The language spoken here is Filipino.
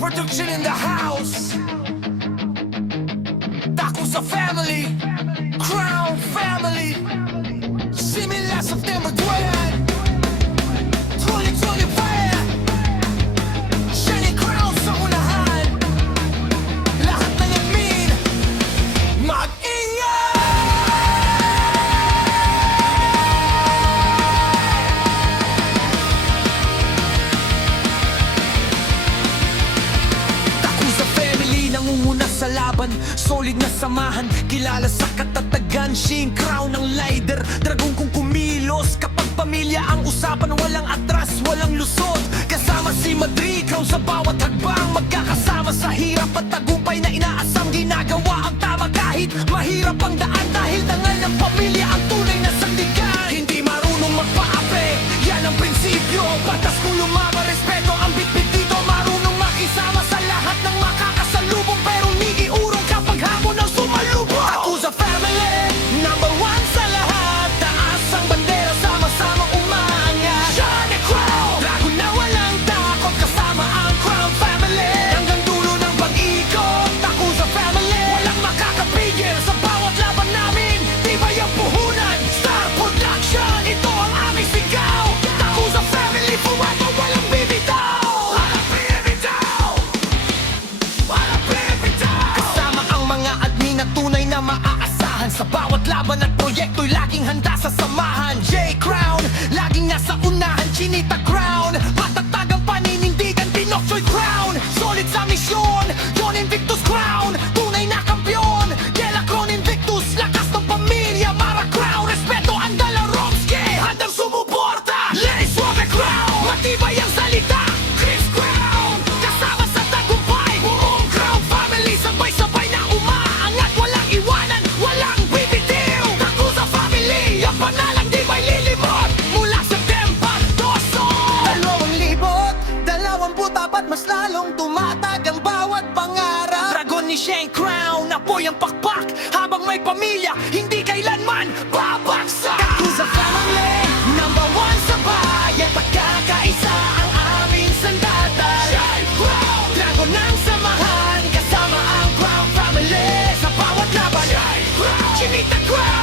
production in the house. Takusa family, Crown family. Similar sa Temagwayan 2025. Shining Crown sa unahan. Lahat ng admin mag-ingat. Takusa family nangunguna sa laban, solid na samahan, kilala sa katatagan. Shining Crown ng lider, dragong kung kumilos. Kapag pamilya ang usapan, walang atras, walang lusot. Kasama si Madrid, Crown sa bawat hagbang. Magkakasama sa hirap at tagumpay na inaasam. Ginagawa ang tama kahit mahirap ang daan. Dahil dangal ng pamilya ang tunay na sandigan. Hindi marunong magpaape, yan ang prinsipyo. Batas kung lumaba, respeto ang bitbit dito. Marunong makisama sa lahat ng makakasalubong, pero niiurong kapag hamon ang sumalubong. Takusa family, number one sa lahat. Taas ang bandera, sama-sama umangat. Shining Crown, dragon na walang takot. Kasama ang Crown family, hanggang dulo ng pag-ikot. Takusa family, walang makakapigil sa bawat laban namin. Tibay ang puhunan, Star Production, ito ang aming sigaw. Takusa family, pumato, walang bibitaw. Walang bibitaw, walang bibitaw. Kasama ang mga admin na tunay na maaasahan. Sa bawat laban at proyekto'y laging handa sa samahan. J Crown, laging nasa unahan. Chinita Crown, matatag ang paninindigan. Pinoksoy Crown, solid sa misyon. Don Invictus Crown, tunay na kampyon. Yela Crown Invictus, lakas ng pamilya. Mara Crown, respeto ang Dalaromsky, handang sumuporta. Lenny Suave Crown, matibay ang salita. Chris Crown, kasama sa tagumpay. Buong Crown family, sabay-sabay na umaangat. Walang iwanan, walang bibitiw. Takusa family, ang panalang di may lilimot. Mula sa Tempa, Doso 2024, mas lalong tumatag ang bawat pangarap. Dragon ni Shining Crown, apoy ang pakpak. Habang may pamilya, hindi kailanman babagsak. Takusa family, number one sa bayan. Pagkakaisa ang aming sandata. Shining Crown, dragon ng samahan. Kasama ang Crown family sa bawat laban. Shining Crown, Chinita Crown.